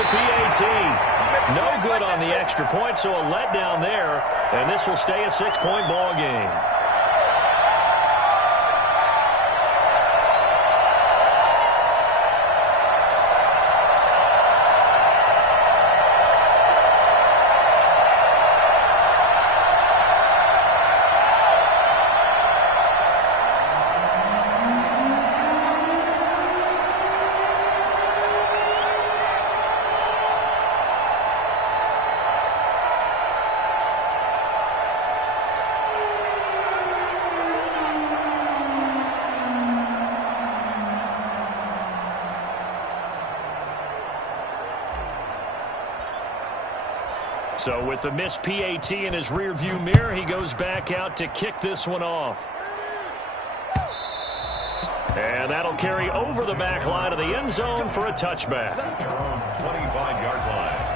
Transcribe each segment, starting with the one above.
the PAT. No good on the extra point, so a letdown there, and this will stay a 6-point ball game. So with the missed PAT in his rearview mirror, he goes back out to kick this one off. And that'll carry over the back line of the end zone for a touchback. 25-yard line.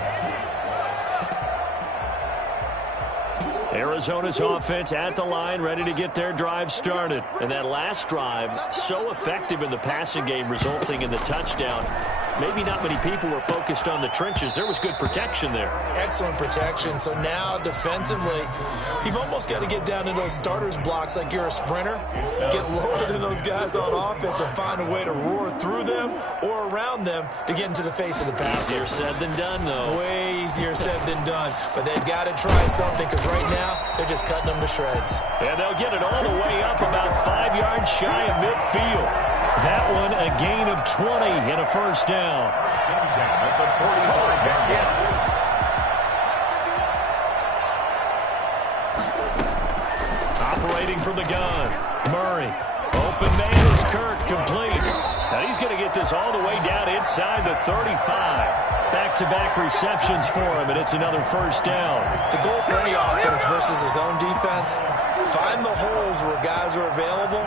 Arizona's offense at the line, ready to get their drive started. And that last drive, so effective in the passing game, resulting in the touchdown. Maybe not many people were focused on the trenches. There was good protection there. Excellent protection. So now defensively, you've almost got to get down to those starters blocks like you're a sprinter. Get lower than those guys on offense and find a way to roar through them or around them to get into the face of the passer. Easier said than done, though. Way easier said than done. But they've got to try something because right now they're just cutting them to shreds. And they'll get it all the way up about 5 yards shy of midfield. That one a gain of 20 and a first down. Operating from the gun, Murray. Open man is Kirk, complete. Now he's going to get this all the way down inside the 35. Back-to-back receptions for him, and it's another first down. The goal for any offense versus his own defense, find the holes where guys are available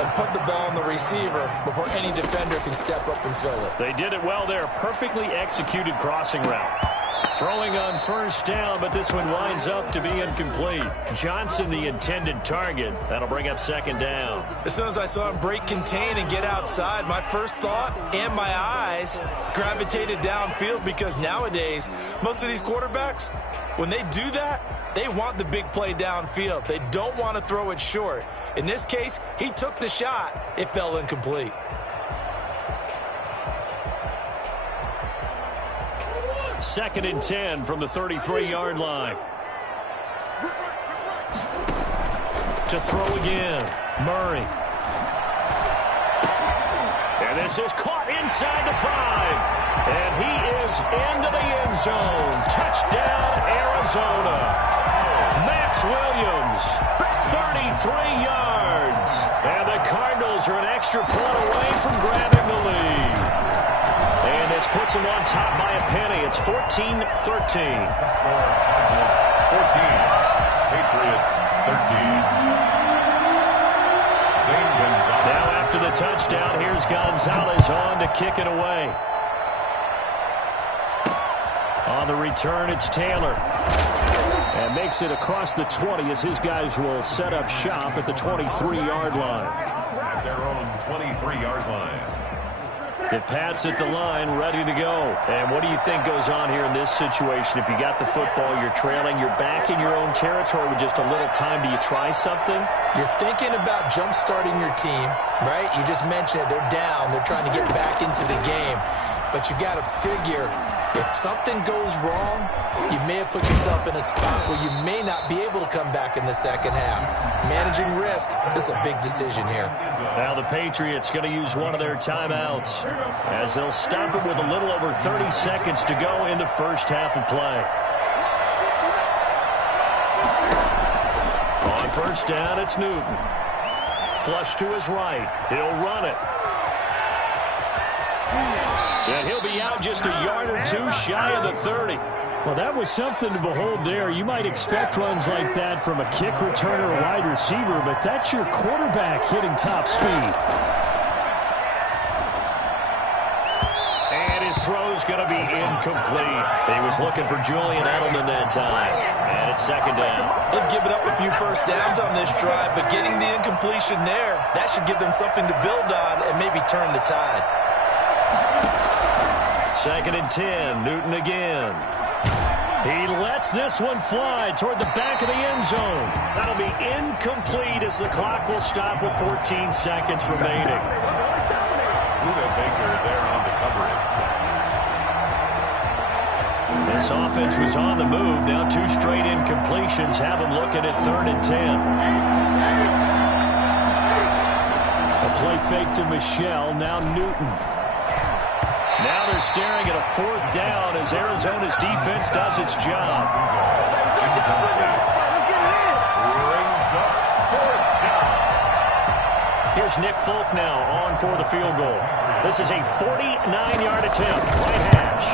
and put the ball on the receiver before any defender can step up and fill it. They did it well there. Perfectly executed crossing route. Throwing on first down, but this one winds up to be incomplete. Johnson, the intended target. That'll bring up second down. As soon as I saw him break contain and get outside, my first thought and my eyes gravitated downfield because nowadays, most of these quarterbacks, when they do that, they want the big play downfield. They don't want to throw it short. In this case, he took the shot. It fell incomplete. Second and 10 from the 33-yard line. To throw again, Murray. And this is caught inside the 5. And he is into the end zone. Touchdown, Arizona. Max Williams, 33 yards. And the Cardinals are an extra point away from grabbing the lead. And this puts them on top by a penny. It's 14-13. 14. Patriots 13. Now after the touchdown, here's Gonzalez on to kick it away. On the return, it's Taylor. And makes it across the 20 as his guys will set up shop at the 23-yard line. At their own 23-yard line. It pats at the line, ready to go. And what do you think goes on here in this situation? If you got the football, you're trailing, you're back in your own territory with just a little time. Do you try something? You're thinking about jump-starting your team, right? You just mentioned it. They're down. They're trying to get back into the game. But you got to figure, if something goes wrong, you may have put yourself in a spot where you may not be able to come back in the second half. Managing risk, this is a big decision here. Now the Patriots going to use one of their timeouts as they'll stop it with a little over 30 seconds to go in the first half of play. On first down, it's Newton. Flush to his right. He'll run it. And he'll be out just a yard or two shy of the 30. Well, that was something to behold there. You might expect runs like that from a kick returner or wide receiver, but that's your quarterback hitting top speed. And his throw's going to be incomplete. He was looking for Julian Edelman that time. And it's second down. They've given up a few first downs on this drive, but getting the incompletion there, that should give them something to build on and maybe turn the tide. 2nd and 10. Newton again. He lets this one fly toward the back of the end zone. That'll be incomplete as the clock will stop with 14 seconds remaining. Baker there on the coverage. This offense was on the move. Now 2 straight incompletions have them looking at 3rd and 10. A play fake to Michelle. Now Newton. Now they're staring at a 4th down as Arizona's defense does its job. Here's Nick Folk now on for the field goal. This is a 49-yard attempt, right hash.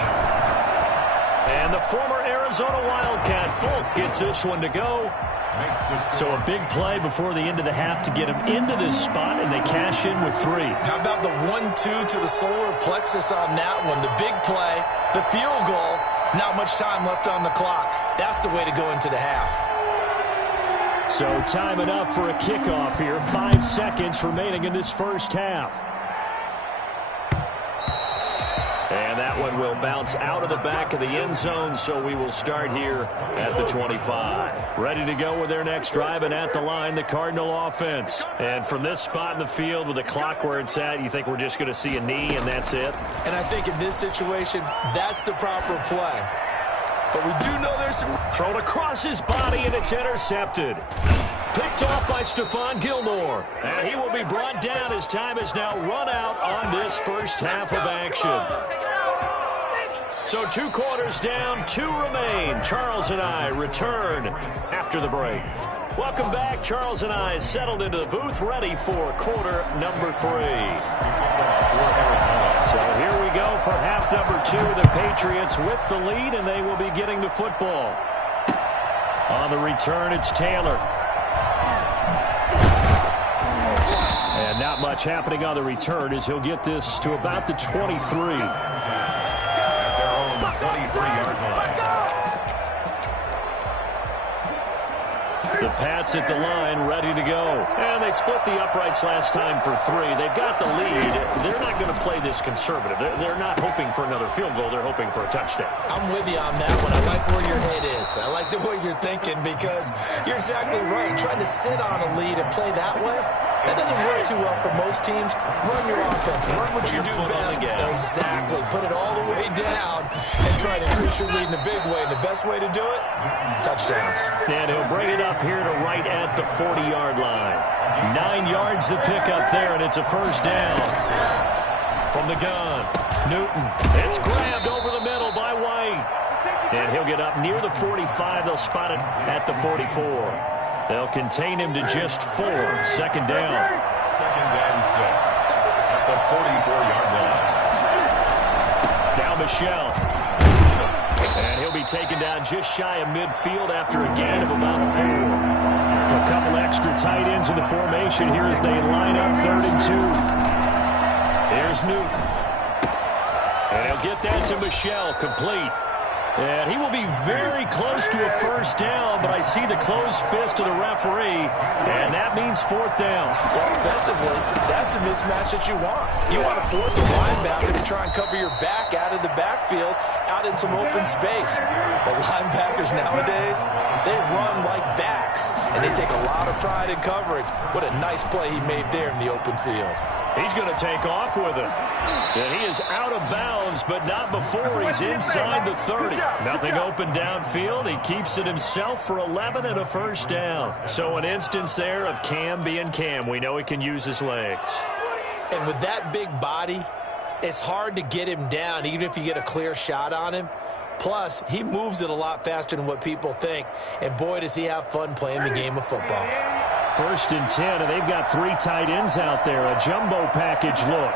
And the former Arizona Wildcat, Folk, gets this one to go. So a big play before the end of the half to get him into this spot, and they cash in with 3. How about the 1-2 to the solar plexus on that one? The big play, the field goal, not much time left on the clock. That's the way to go into the half. So time enough for a kickoff here. 5 seconds remaining in this first half. And that one will bounce out of the back of the end zone, so we will start here at the 25. Ready to go with their next drive, and at the line, the Cardinal offense. And from this spot in the field with the clock where it's at, you think we're just going to see a knee and that's it? And I think in this situation, that's the proper play. But we do know there's some... Thrown across his body, and it's intercepted. Picked off by Stephon Gilmore. And he will be brought down as time is now run out on this first half of action. So 2 quarters down, 2 remain. Charles and I return after the break. Welcome back. Charles and I settled into the booth, ready for quarter number 3. So here we go for half number 2. The Patriots with the lead, and they will be getting the football. On the return, it's Taylor. And not much happening on the return as he'll get this to about the 23. At their own 23-yard line. The Pats at the line, ready to go. And they split the uprights last time for 3. They've got the lead. They're not going to play this conservative. They're not hoping for another field goal. They're hoping for a touchdown. I'm with you on that one. I like where your head is. I like the way you're thinking because you're exactly right. Trying to sit on a lead and play that way, that doesn't work too well for most teams. Run your offense. Run what you do best. Exactly. Put it all the way down and try to increase your lead in a big way. And the best way to do it, touchdowns. And he'll bring it up here to right at the 40-yard line. 9 yards to pick up there, and it's a first down. From the gun, Newton. It's grabbed over the middle by White. And he'll get up near the 45. They'll spot it at the 44. They'll contain him to just 4. Second down. 2nd and 6 at the 44-yard line. Now Michelle. And he'll be taken down just shy of midfield after a gain of about 4. A couple extra tight ends in the formation here as they line up 3rd and 2. Here's Newton. And he'll get that to Michelle, complete. And he will be very close to a first down, but I see the closed fist of the referee, and that means 4th down. Well, offensively, that's the mismatch that you want. You want to force a linebacker to try and cover your back out of the backfield, out in some open space. But linebackers nowadays, they run like backs, and they take a lot of pride in covering. What a nice play he made there in the open field. He's going to take off with it. And he is out of bounds, but not before he's inside the 30. Nothing open downfield. He keeps it himself for 11 and a first down. So an instance there of Cam being Cam. We know he can use his legs. And with that big body, it's hard to get him down, even if you get a clear shot on him. Plus, he moves it a lot faster than what people think. And boy, does he have fun playing the game of football. 1st and 10, and they've got 3 tight ends out there. A jumbo package look.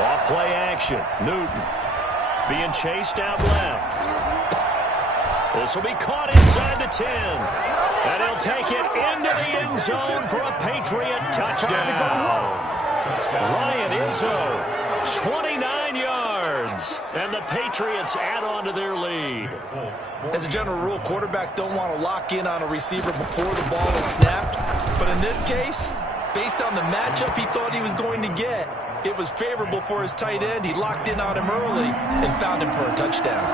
Off play action. Newton being chased out left. This will be caught inside the 10. And he'll take it into the end zone for a Patriot touchdown. Ryan Izzo, 29 yards. ends. And the Patriots add on to their lead. As a general rule, quarterbacks don't want to lock in on a receiver before the ball is snapped. But in this case, based on the matchup he thought he was going to get, it was favorable for his tight end. He locked in on him early and found him for a touchdown.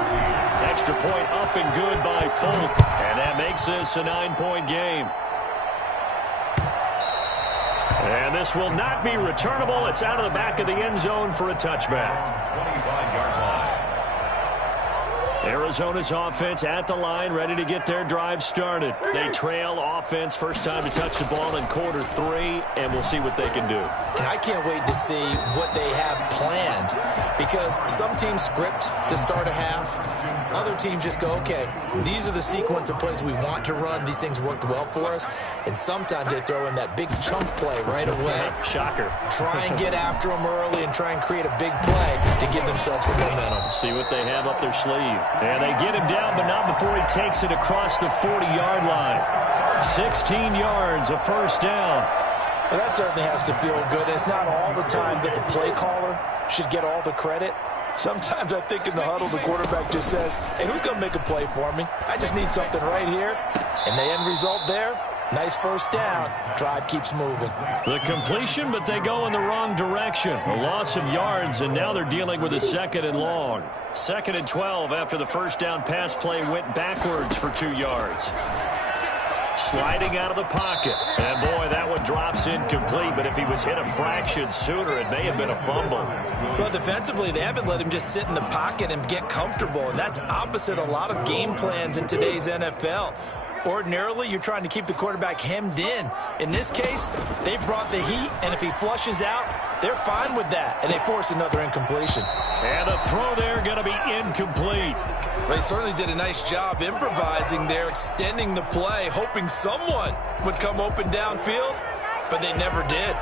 Extra point up and good by Folk. And that makes this a 9-point game. And this will not be returnable. It's out of the back of the end zone for a touchback. 25-yard line. Arizona's offense at the line, ready to get their drive started. They trail offense, first time to touch the ball in quarter 3, and we'll see what they can do. And I can't wait to see what they have planned, because some teams script to start a half. Other teams just go, okay, these are the sequence of plays we want to run. These things worked well for us. And sometimes they throw in that big chunk play right away. Shocker. Try and get after them early and try and create a big play to give themselves some momentum. See what they have up their sleeve. And they get him down, but not before he takes it across the 40-yard line. 16 yards, a first down. Well, that certainly has to feel good. It's not all the time that the play caller should get all the credit. Sometimes I think in the huddle, the quarterback just says, hey, who's going to make a play for me? I just need something right here. And the end result there, nice first down. Drive keeps moving. The completion, but they go in the wrong direction. A loss of yards, and now they're dealing with a 2nd and long. 2nd and 12 after the first down pass play went backwards for 2 yards. Sliding out of the pocket. And, boy, that one drops incomplete. But if he was hit a fraction sooner, it may have been a fumble. Well, defensively, they haven't let him just sit in the pocket and get comfortable. And that's opposite a lot of game plans in today's NFL. Ordinarily, you're trying to keep the quarterback hemmed in. In this case, they brought the heat, and if he flushes out, they're fine with that, and they force another incompletion. And a throw there going to be incomplete. They certainly did a nice job improvising there, extending the play, hoping someone would come open downfield, but they never did.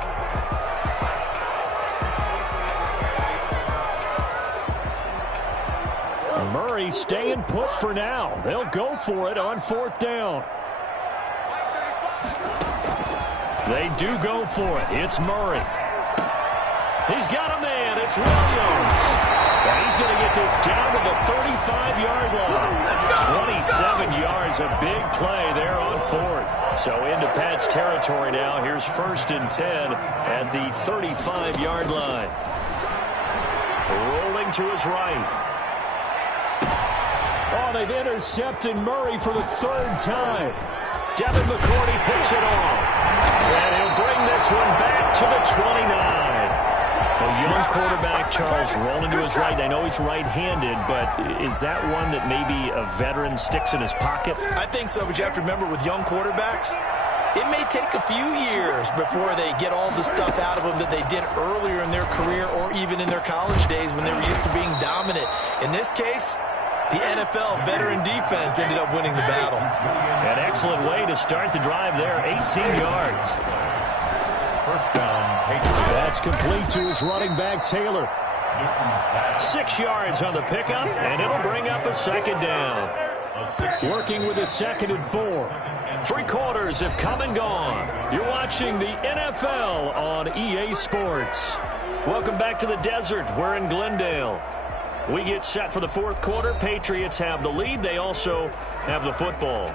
Murray staying put for now. They'll go for it on 4th down. They do go for it. It's Murray. He's got a man. It's Williams. And he's going to get this down to the 35-yard line. 27 yards, a big play there on 4th. So into Pat's territory now. Here's 1st and 10 at the 35-yard line. Rolling to his right. Oh, they've intercepted Murray for the 3rd time. Devin McCourty picks it off. And he'll bring this one back to the 29. A young quarterback, Charles, rolling to his right. I know he's right-handed, but is that one that maybe a veteran sticks in his pocket? I think so, but you have to remember with young quarterbacks, it may take a few years before they get all the stuff out of them that they did earlier in their career or even in their college days when they were used to being dominant. In this case, the NFL veteran defense ended up winning the battle. An excellent way to start the drive there, 18 yards. First down, Patriots. That's complete to his running back, Taylor. 6 yards on the pickup, and it'll bring up a 2nd down. Working with a 2nd and 4. 3 quarters have come and gone. You're watching the NFL on EA Sports. Welcome back to the desert. We're in Glendale. We get set for the 4th quarter. Patriots have the lead. They also have the football.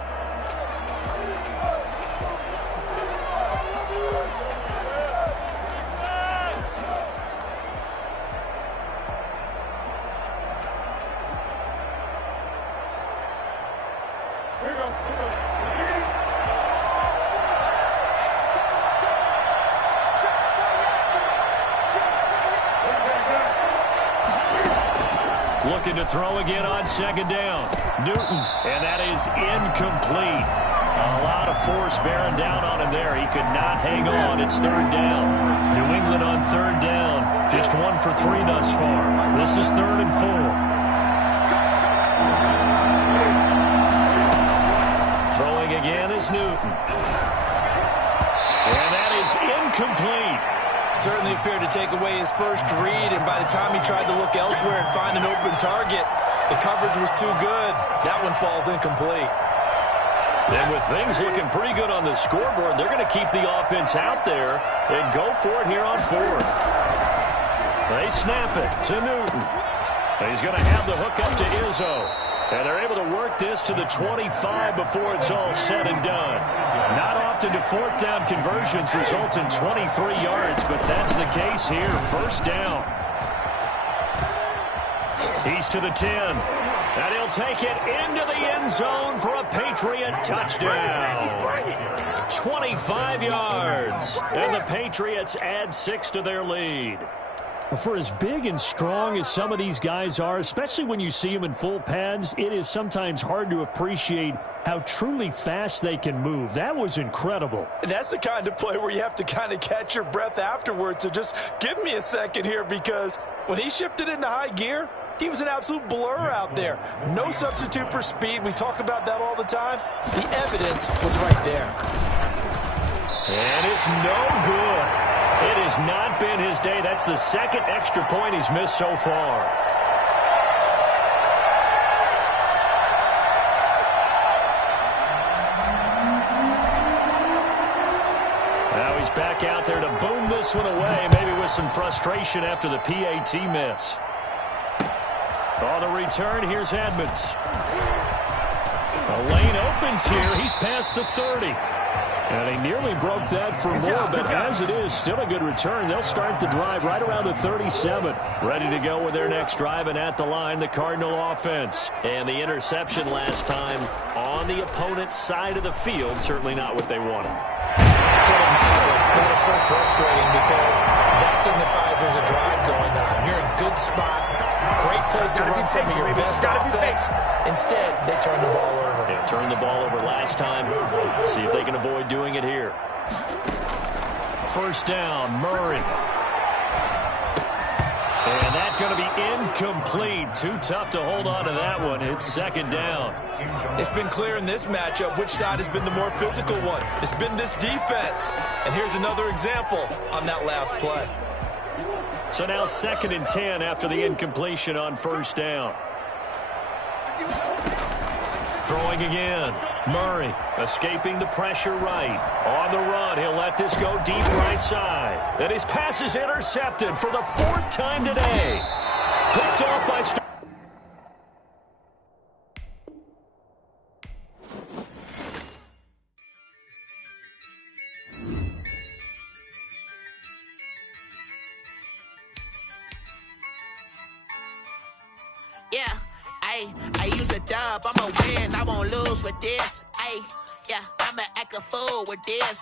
Looking to throw again on 2nd down. Newton, and that is incomplete. A lot of force bearing down on him there. He could not hang on. It's 3rd down. New England on 3rd down. Just 1 for 3 thus far. This is 3rd and 4. Throwing again is Newton. And that is incomplete. Certainly appeared to take away his first read, and by the time he tried to look elsewhere and find an open target, the coverage was too good. That one falls incomplete. And with things looking pretty good on the scoreboard, they're going to keep the offense out there and go for it here on 4th. They snap it to Newton. He's going to have the hook up to Izzo. And they're able to work this to the 25 before it's all said and done. Not often do fourth down conversions result in 23 yards, but that's the case here. First down. He's to the 10. And he'll take it into the end zone for a Patriot touchdown. 25 yards. And the Patriots add 6 to their lead. For as big and strong as some of these guys are, especially when you see them in full pads, it is sometimes hard to appreciate how truly fast they can move. That was incredible. And that's the kind of play where you have to kind of catch your breath afterwards. So just give me a second here, because when he shifted into high gear, he was an absolute blur out there. No substitute for speed. We talk about that all the time. The evidence was right there. And it's no good. It has not been his day. That's the second extra point he's missed so far. Now he's back out there to boom this one away, maybe with some frustration after the PAT miss. On the return, here's Edmonds. A lane opens here. He's past the 30. And he nearly broke that for more, but as it is, still a good return. They'll start the drive right around the 37. Ready to go with their next drive, and at the line, the Cardinal offense. And the interception last time on the opponent's side of the field, certainly not what they wanted. That is so frustrating, because that signifies there's a drive going on. You're in a good spot, great place to run some of your best offense. Instead, they turn the ball over. Yeah, turned the ball over last time. See if they can avoid doing it here. First down, Murray. And that's going to be incomplete. Too tough to hold on to that one. It's second down. It's been clear in this matchup which side has been the more physical one. It's been this defense. And here's another example on that last play. So now 2nd and 10 after the incompletion on first down. Throwing again. Murray escaping the pressure right. On the run, he'll let this go deep right side. And his pass is intercepted for the 4th time today. Picked off by... Yeah, I use a dub, I'ma win, I won't lose with this. Yeah, I'ma act a fool with this.